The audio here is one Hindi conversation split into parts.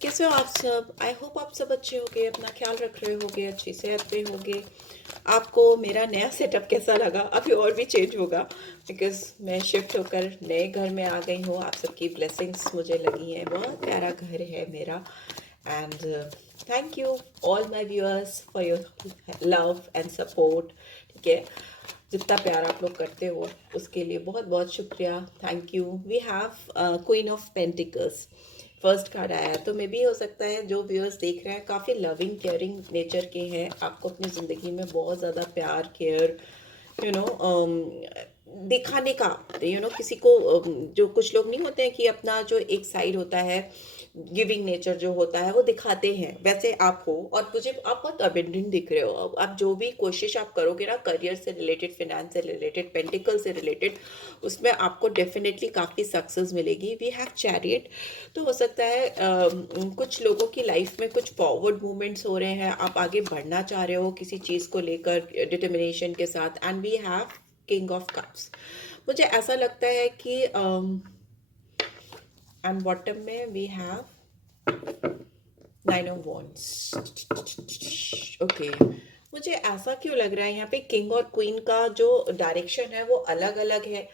कैसे हो आप सब? आई होप आप सब अच्छे होगे, अपना ख्याल रख रहे होगे, अच्छी सेहत पे होगे। आपको मेरा नया सेटअप कैसा लगा? अभी और भी चेंज होगा बिकॉज़ मैं शिफ्ट होकर नए घर में आ गई हूँ। आप सबकी ब्लेसिंग्स मुझे लगी हैं। बहुत प्यारा घर है मेरा and thank you all my viewers for your love and support. ठीक है, जितना प्यार आप लोग करते हो उसके लिए बहुत बहुत शुक्रिया, thank you. We have queen of pentacles first card आया है, तो मे भी हो सकता है जो व्यूअर्स देख रहे हैं काफ़ी लविंग केयरिंग नेचर के हैं। आपको अपनी ज़िंदगी में बहुत ज़्यादा प्यार केयर यू नो दिखाने का किसी को जो कुछ लोग नहीं होते हैं कि अपना जो एक साइड होता है गिविंग नेचर जो होता है वो दिखाते हैं, वैसे आप हो। और मुझे आप बहुत अबेंडेंट दिख रहे हो। आप जो भी कोशिश आप करोगे ना, करियर से रिलेटेड, फिनेंस से रिलेटेड, पेंटिकल से रिलेटेड, उसमें आपको डेफिनेटली काफ़ी सक्सेस मिलेगी। वी हैव चैरियट, तो हो सकता है कुछ लोगों की लाइफ में कुछ फॉरवर्ड मूवमेंट्स हो रहे हैं, आप आगे बढ़ना चाह रहे हो किसी चीज़ को लेकर डिटर्मिनेशन के साथ। And we have king of cups. मुझे ऐसा लगता है कि एंड बॉटम में we have nine of wands. Okay, मुझे ऐसा क्यों लग रहा है यहाँ पे किंग और क्वीन का जो डायरेक्शन है वो अलग अलग है।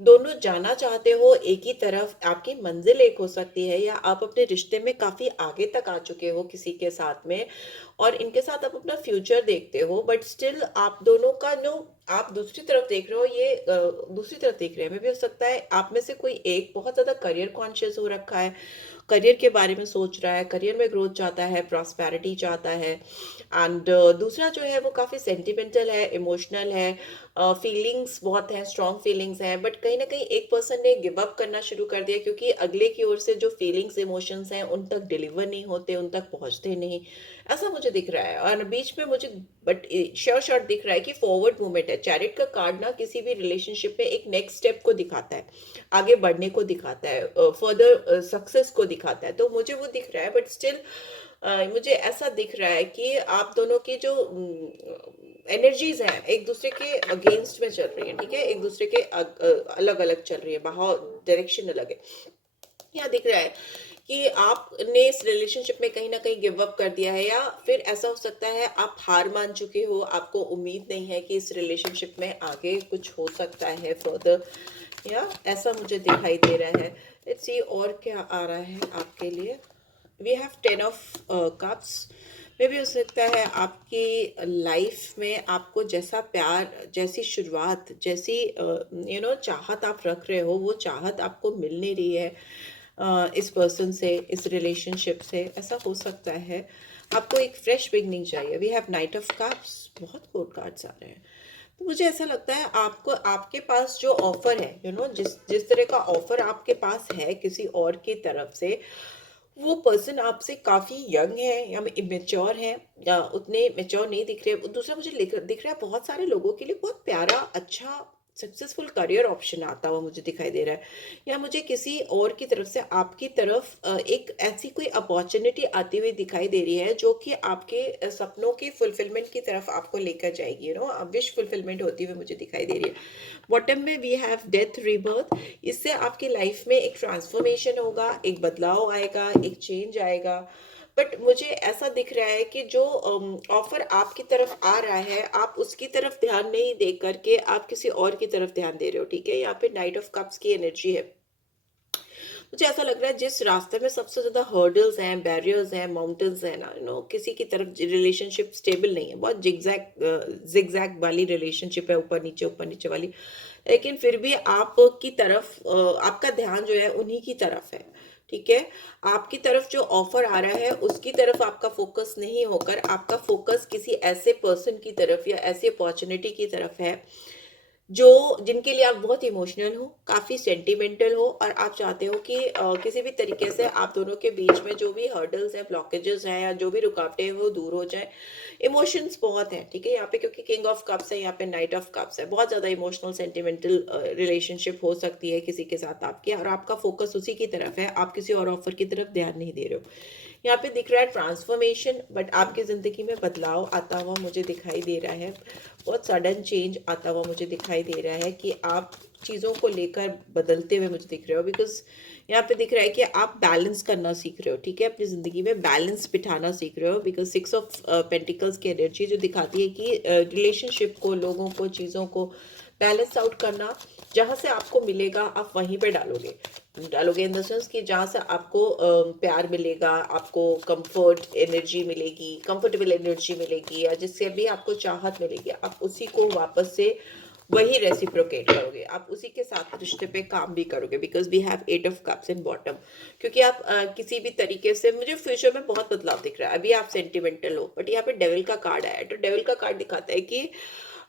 दोनों जाना चाहते हो एक ही तरफ, आपकी मंजिल एक हो सकती है, या आप अपने रिश्ते में काफी आगे तक आ चुके हो किसी के साथ में और इनके साथ आप अपना फ्यूचर देखते हो, बट स्टिल आप दोनों का नो, आप दूसरी तरफ देख रहे हो, ये दूसरी तरफ देख रहे हैं। मे भी हो सकता है आप में से कोई एक बहुत ज्यादा करियर कॉन्शियस हो रखा है, करियर के बारे में सोच रहा है, करियर में ग्रोथ चाहता है, प्रॉस्पेरिटी चाहता है। एंड दूसरा जो है वो काफ़ी सेंटिमेंटल है, इमोशनल है, फीलिंग्स बहुत हैं, स्ट्रॉन्ग फीलिंग्स हैं, बट कहीं ना कहीं एक पर्सन ने गिव अप करना शुरू कर दिया क्योंकि अगले की ओर से जो फीलिंग्स इमोशंस हैं उन तक डिलीवर नहीं होते, उन तक पहुंचते नहीं। ऐसा मुझे दिख रहा है। और बीच में मुझे बट श्योर शॉट दिख रहा है कि फॉरवर्ड मूवमेंट है। चैरिट का कार्ड ना किसी भी रिलेशनशिप में एक नेक्स्ट स्टेप को दिखाता है, आगे बढ़ने को दिखाता है, फर्दर सक्सेस को दिखाता है। तो मुझे वो दिख रहा है, बट स्टिल मुझे ऐसा दिख रहा है कि आप दोनों की जो एनर्जीज हैं एक दूसरे के अगेंस्ट में चल रही है। ठीक है, एक दूसरे के अलग अलग चल रही है, बहुत डायरेक्शन अलग है। यहाँ दिख रहा है कि आपने इस रिलेशनशिप में कहीं ना कहीं गिव अप कर दिया है, या फिर ऐसा हो सकता है आप हार मान चुके हो, आपको उम्मीद नहीं है कि इस रिलेशनशिप में आगे कुछ हो सकता है फर्दर, या ऐसा मुझे दिखाई दे रहा है। लेट्स सी और क्या आ रहा है आपके लिए। We have ten of cups. में भी हो सकता है आपकी लाइफ में आपको जैसा प्यार, जैसी शुरुआत, जैसी चाहत आप रख रहे हो, वो चाहत आपको मिल नहीं रही है इस पर्सन से, इस रिलेशनशिप से। ऐसा हो सकता है आपको एक फ्रेश बिगनिंग चाहिए। We have knight of cups, बहुत कोर्ट कार्ड्स आ रहे हैं। तो मुझे ऐसा लगता है आपको, आपके पास जो ऑफर है, जिस जिस तरह का ऑफर आपके पास है किसी और की तरफ से, वो पर्सन आपसे काफ़ी यंग है या इमेच्योर है, या उतने मेच्योर नहीं दिख रहे। दूसरा मुझे दिख रहा है बहुत सारे लोगों के लिए बहुत प्यारा, अच्छा, सक्सेसफुल करियर ऑप्शन आता हुआ मुझे दिखाई दे रहा है। या मुझे किसी और की तरफ से आपकी तरफ एक ऐसी कोई अपॉर्चुनिटी आती हुई दिखाई दे रही है जो कि आपके सपनों की फुलफिलमेंट की तरफ आपको लेकर जाएगी। विश फुलफिलमेंट होती हुई मुझे दिखाई दे रही है। बॉटम में वी हैव डेथ रीबर्थ। इससे आपकी लाइफ में एक ट्रांसफॉर्मेशन होगा, एक बदलाव आएगा, एक चेंज आएगा। बट मुझे ऐसा दिख रहा है कि जो ऑफर आपकी तरफ आ रहा है, आप उसकी तरफ ध्यान नहीं दे करके आप किसी और की तरफ ध्यान दे रहे हो। ठीक है, यहाँ पे नाइट ऑफ कप्स की एनर्जी है। मुझे ऐसा लग रहा है जिस रास्ते में सबसे ज्यादा हर्डल्स हैं, बैरियर्स हैं, माउंटेन्स हैं ना, किसी की तरफ रिलेशनशिप स्टेबल नहीं है, बहुत जिगजैग वाली रिलेशनशिप है, ऊपर नीचे वाली। लेकिन फिर भी आपकी तरफ आपका ध्यान जो है उन्हीं की तरफ है। ठीक है, आपकी तरफ जो ऑफर आ रहा है उसकी तरफ आपका फोकस नहीं होकर आपका फोकस किसी ऐसे पर्सन की तरफ या ऐसी अपॉर्चुनिटी की तरफ है जो जिनके लिए आप बहुत इमोशनल हो, काफ़ी सेंटिमेंटल हो, और आप चाहते हो कि किसी भी तरीके से आप दोनों के बीच में जो भी हर्डल्स हैं, ब्लॉकेजेस हैं, या जो भी रुकावटें हैं वो दूर हो जाए। इमोशंस बहुत हैं। ठीक है, यहाँ पे क्योंकि किंग ऑफ कप्स है, यहाँ पे नाइट ऑफ कप्स है, बहुत ज़्यादा इमोशनल सेंटिमेंटल रिलेशनशिप हो सकती है किसी के साथ आपकी, और आपका फोकस उसी की तरफ है, आप किसी और ऑफर की तरफ ध्यान नहीं दे रहे हो। यहाँ पे दिख रहा है ट्रांसफॉर्मेशन, बट आपकी ज़िंदगी में बदलाव आता हुआ मुझे दिखाई दे रहा है। बहुत सडन चेंज आता हुआ मुझे दिखाई दे रहा है कि आप चीज़ों को लेकर बदलते हुए मुझे दिख रहे हो। बिकॉज यहाँ पे दिख रहा है कि आप बैलेंस करना सीख रहे हो, ठीक है, अपनी ज़िंदगी में बैलेंस बिठाना सीख रहे हो। बिकॉज 6 ऑफ पेंटिकल्स की एनर्जी जो दिखाती है कि रिलेशनशिप को, लोगों को, चीज़ों को बैलेंस आउट करना, जहाँ से आपको मिलेगा आप वहीं पे डालोगे। डालोगे इन द सेंस कि जहाँ से आपको प्यार मिलेगा, आपको कंफर्ट एनर्जी मिलेगी, कंफर्टेबल एनर्जी मिलेगी, या जिससे भी आपको चाहत मिलेगी, आप उसी को वापस से वही रेसिप्रोकेट करोगे, आप उसी के साथ रिश्ते पे काम भी करोगे। Because we have 8 of cups in bottom, क्योंकि आप किसी भी तरीके से, मुझे फ्यूचर में बहुत बदलाव दिख रहा है। अभी आप सेंटिमेंटल हो, बट यहाँ पे डेविल का कार्ड आया है, तो डेविल का कार्ड दिखाता है कि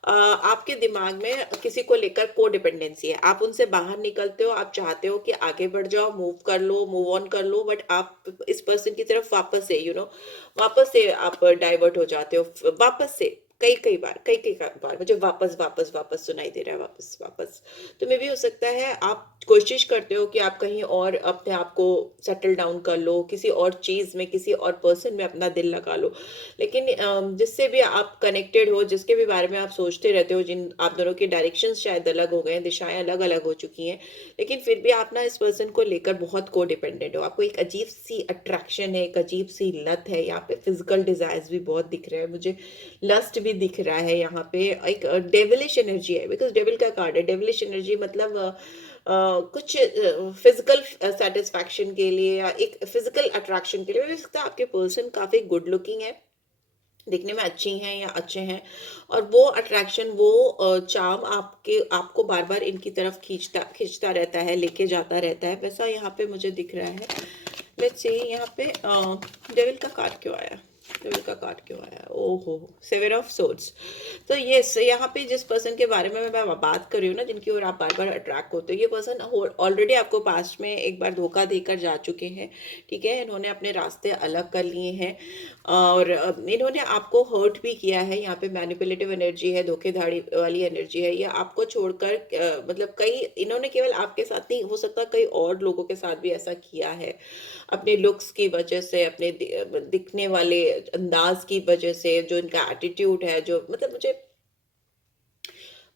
आपके दिमाग में किसी को लेकर को डिपेंडेंसी है, आप उनसे बाहर निकलते हो, आप चाहते हो कि आगे बढ़ जाओ, मूव कर लो, मूव ऑन कर लो, बट आप इस पर्सन की तरफ वापस से वापस से आप डाइवर्ट हो जाते हो, वापस से कई बार मुझे वापस वापस वापस सुनाई दे रहा है, वापस वापस। तो मे भी हो सकता है आप कोशिश करते हो कि आप कहीं और अपने आप को सेटल डाउन कर लो, किसी और चीज़ में, किसी और पर्सन में अपना दिल लगा लो, लेकिन जिससे भी आप कनेक्टेड हो, जिसके भी बारे में आप सोचते रहते हो, जिन आप दोनों के डायरेक्शंस शायद अलग हो गए हैं, दिशाएं अलग अलग हो चुकी हैं, लेकिन फिर भी आप ना इस पर्सन को लेकर बहुत को डिपेंडेंट हो। आपको एक अजीब सी अट्रैक्शन है, एक अजीब सी लत है। यहाँ पे फिजिकल डिजायर्स भी बहुत दिख रहे हैं मुझे, लस्ट भी दिख रहा है। यहाँ पे एक डेविलिश एनर्जी है, बिकॉज डेविल का कार्ड है। डेविलिश एनर्जी मतलब कुछ फिजिकल सेटिस्फैक्शन के लिए या एक फिजिकल अट्रैक्शन के लिए हो सकता है आपके पर्सन काफी गुड लुकिंग है, दिखने में अच्छी हैं या अच्छे हैं, और वो अट्रैक्शन, वो चार्म आपको बार बार इनकी तरफ खींचता खींचता रहता है, लेके जाता रहता है, वैसा यहाँ पे मुझे दिख रहा है। लेट्स सी यहाँ पे डेविल का कार्ड क्यों आया, डेविल का कार्ड क्यों आया, ओहो, 7 ऑफ सोर्ड्स। तो यस, यहाँ पे जिस पर्सन के बारे में मैं बात कर रही हूँ ना, जिनकी ओर आप बार बार अट्रैक्ट होते हो, ये पर्सन ऑलरेडी आपको पास्ट में एक बार धोखा देकर जा चुके हैं, ठीक है, इन्होंने अपने रास्ते अलग कर लिए हैं, और इन्होंने आपको हर्ट भी किया है। यहाँ पे मैनिपुलेटिव एनर्जी है, धोखेधाड़ी वाली एनर्जी है। ये आपको छोड़कर मतलब कई, इन्होंने केवल आपके साथ नहीं, हो सकता कई और लोगों के साथ भी ऐसा किया है, अपने लुक्स की वजह से, अपने दिखने वाले अंदाज की वजह से, जो इनका एटीट्यूड है, जो मतलब मुझे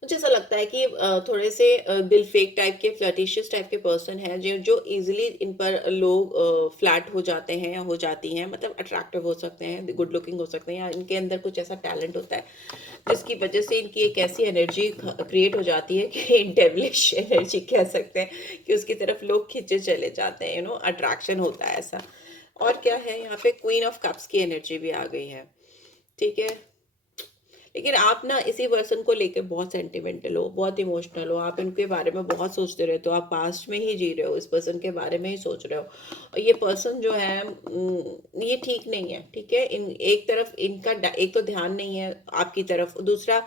ऐसा लगता है कि थोड़े से दिल फेक टाइप के, फ्लर्टिशियस टाइप के पर्सन हैं, जो जो इजीली इन पर लोग फ्लैट हो जाते हैं या हो जाती हैं, मतलब अट्रैक्टिव हो सकते हैं, गुड लुकिंग हो सकते हैं, या इनके अंदर कुछ ऐसा टैलेंट होता है जिसकी वजह से इनकी एक ऐसी एनर्जी क्रिएट हो जाती है कि डेविलिश एनर्जी कह सकते हैं, कि उसकी तरफ लोग खींचे चले जाते हैं, अट्रैक्शन होता है ऐसा। और क्या है, यहाँ पे क्वीन ऑफ कप्स की एनर्जी भी आ गई है, ठीक है। लेकिन आप ना इसी पर्सन को लेकर बहुत सेंटिमेंटल हो, बहुत इमोशनल हो, आप इनके बारे में बहुत सोचते रहते हो, आप पास्ट में ही जी रहे हो, इस पर्सन के बारे में ही सोच रहे हो। और ये पर्सन जो है ये ठीक नहीं है, ठीक है। इन एक तरफ इनका एक तो ध्यान नहीं है आपकी तरफ, दूसरा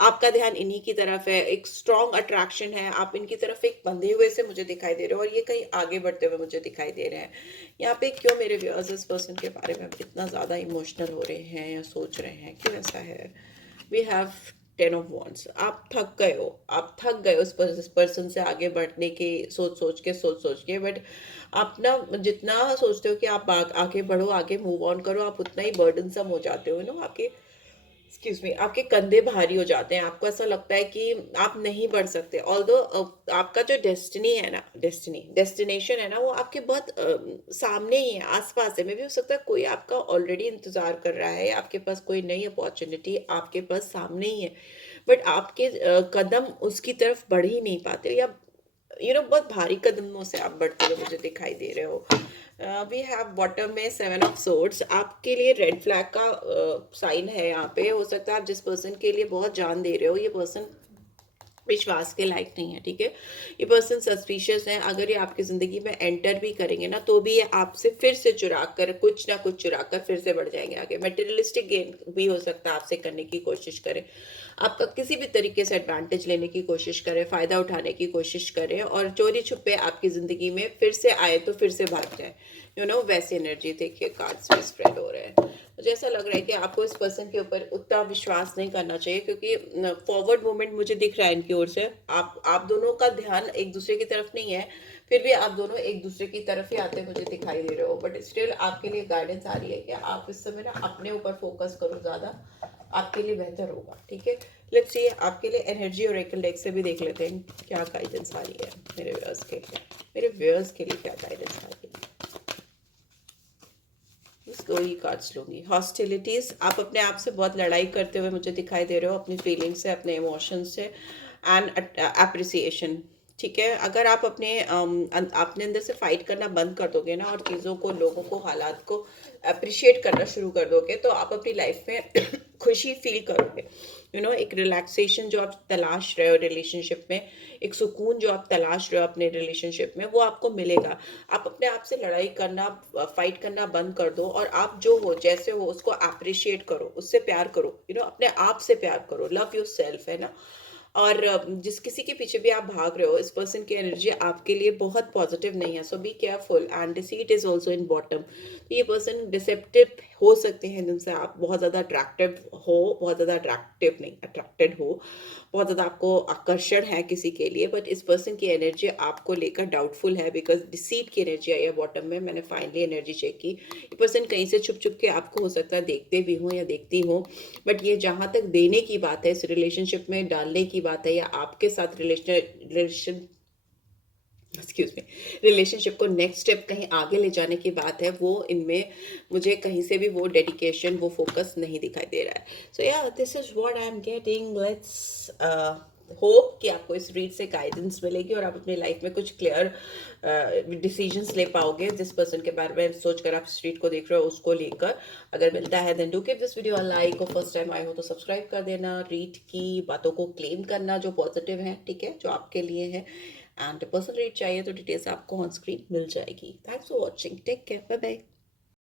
आपका ध्यान इन्हीं की तरफ है, एक स्ट्रॉन्ग अट्रैक्शन है, आप इनकी तरफ एक बंधे हुए से मुझे दिखाई दे रहे हो, और ये कहीं आगे बढ़ते हुए मुझे दिखाई दे रहे हैं। यहाँ पे क्यों मेरे व्यूअर्स इस पर्सन के बारे में इतना ज़्यादा इमोशनल हो रहे हैं या सोच रहे हैं, क्यों ऐसा है। We have 10 of wands. आप थक गए हो, आप थक गए हो इस पर्सन से आगे बढ़ने की सोच सोच के, बट आप ना जितना सोचते हो कि आप आगे बढ़ो, आगे मूव ऑन करो, आप उतना ही बर्डनसम हो जाते हो, आपके, एक्सक्यूज मी, आपके कंधे भारी हो जाते हैं, आपको ऐसा लगता है कि आप नहीं बढ़ सकते। ऑल्दो आपका जो डेस्टिनी है ना, डेस्टिनेशन है ना, वो आपके बहुत सामने ही है, आसपास है। मे भी हो सकता है कोई आपका ऑलरेडी इंतजार कर रहा है, आपके पास कोई नई अपॉर्चुनिटी आपके पास सामने ही है, बट आपके कदम उसकी तरफ बढ़ ही नहीं पाते, या बहुत भारी कदमों से आप बढ़ते हुए मुझे दिखाई दे रहे हो। वी हैव बॉटम में 7 ऑफ सोर्ड्स। आपके लिए रेड फ्लैग का साइन है यहाँ पे। हो सकता है आप जिस पर्सन के लिए बहुत जान दे रहे हो, ये पर्सन विश्वास के लायक नहीं है, ठीक है। ये पर्सन सस्पिशियस है। अगर ये आपकी ज़िंदगी में एंटर भी करेंगे ना, तो भी ये आपसे फिर से चुरा कर, कुछ ना कुछ चुरा कर फिर से बढ़ जाएंगे आगे। मटेरियलिस्टिक गेन भी हो सकता है आपसे करने की कोशिश करें, आपका किसी भी तरीके से एडवांटेज लेने की कोशिश करें, फ़ायदा उठाने की कोशिश करें, और चोरी छुपे आपकी ज़िंदगी में फिर से आए तो फिर से भाग जाए, वैसी एनर्जी देखिए कार्ड्स में स्प्रेड हो रहे हैं। मुझे ऐसा लग रहा है कि आपको इस पर्सन के ऊपर उतना विश्वास नहीं करना चाहिए, क्योंकि फॉरवर्ड मूवमेंट मुझे दिख रहा है इनकी ओर से। आप दोनों का ध्यान एक दूसरे की तरफ नहीं है, फिर भी आप दोनों एक दूसरे की तरफ ही आते मुझे दिखाई दे रहे हो, बट स्टिल आपके लिए गाइडेंस आ रही है कि आप इस समय ना अपने ऊपर फोकस करो ज़्यादा, आपके लिए बेहतर होगा। ठीक है, लेट्स सी आपके लिए एनर्जी और एकल डेक से भी देख लेते हैं क्या गाइडेंस आ रही है मेरे व्यूअर्स के लिए। मेरे व्यूअर्स के लिए क्या गाइडेंस आ रही है, दो ही कार्ड्स लूंगी। हॉस्टिलिटीज, आप अपने आप से बहुत लड़ाई करते हुए मुझे दिखाई दे रहे हो, अपनी फीलिंग्स से, अपने इमोशंस से। एंड अप्रिसिएशन, ठीक है, अगर आप अपने अंदर से फाइट करना बंद कर दोगे ना और चीज़ों को, लोगों को, हालात को अप्रिशिएट करना शुरू कर दोगे तो आप अपनी लाइफ में खुशी फील करोगे। एक रिलैक्सेशन जो आप तलाश रहे हो रिलेशनशिप में, एक सुकून जो आप तलाश रहे हो अपने रिलेशनशिप में, वो आपको मिलेगा। आप अपने आप से लड़ाई करना, फाइट करना बंद कर दो और आप जो हो, जैसे हो, उसको अप्रिशिएट करो, उससे प्यार करो। अपने आप से प्यार करो, लव योर सेल्फ, है ना। और जिस किसी के पीछे भी आप भाग रहे हो, इस पर्सन की एनर्जी आपके लिए बहुत पॉजिटिव नहीं है, so be careful. And deceit is also in bottom, तो ये पर्सन डिसेप्टिव हो सकते हैं, जिनसे आप बहुत ज़्यादा अट्रैक्टिव हो, बहुत ज़्यादा अट्रैक्टिव नहीं, अट्रैक्टेड हो, बहुत ज़्यादा आपको आकर्षण है किसी के लिए, बट इस पर्सन की एनर्जी आपको लेकर डाउटफुल है, बिकॉज डिसीट की एनर्जी आई है बॉटम में। मैंने फाइनली एनर्जी चेक की, ये पर्सन कहीं से छुप छुप के आपको हो सकता है देखते भी हों या देखती हो, बट ये जहाँ तक देने की बात है, इस रिलेशनशिप में डालने की बात है, या आपके साथ एक्सक्यूज मी रिलेशनशिप को नेक्स्ट स्टेप कहीं आगे ले जाने की बात है, वो इनमें मुझे कहीं से भी वो डेडिकेशन, वो फोकस नहीं दिखाई दे रहा है। सो या this is what I am getting. Let's hope कि आपको इस रीड से गाइडेंस मिलेगी और आप अपनी लाइफ में कुछ क्लियर डिसीजंस ले पाओगे, जिस पर्सन के बारे में सोचकर आप इस रीड को देख रहे हो उसको लेकर। अगर मिलता है then do give this video a like, और फर्स्ट टाइम आए हो तो सब्सक्राइब कर देना। रीड की बातों को क्लेम करना जो पॉजिटिव है, ठीक है, जो आपके लिए है। एंड पर्सनल रीड चाहिए तो डिटेल्स आपको ऑन स्क्रीन मिल जाएगी। Thanks for watching, take care, bye bye.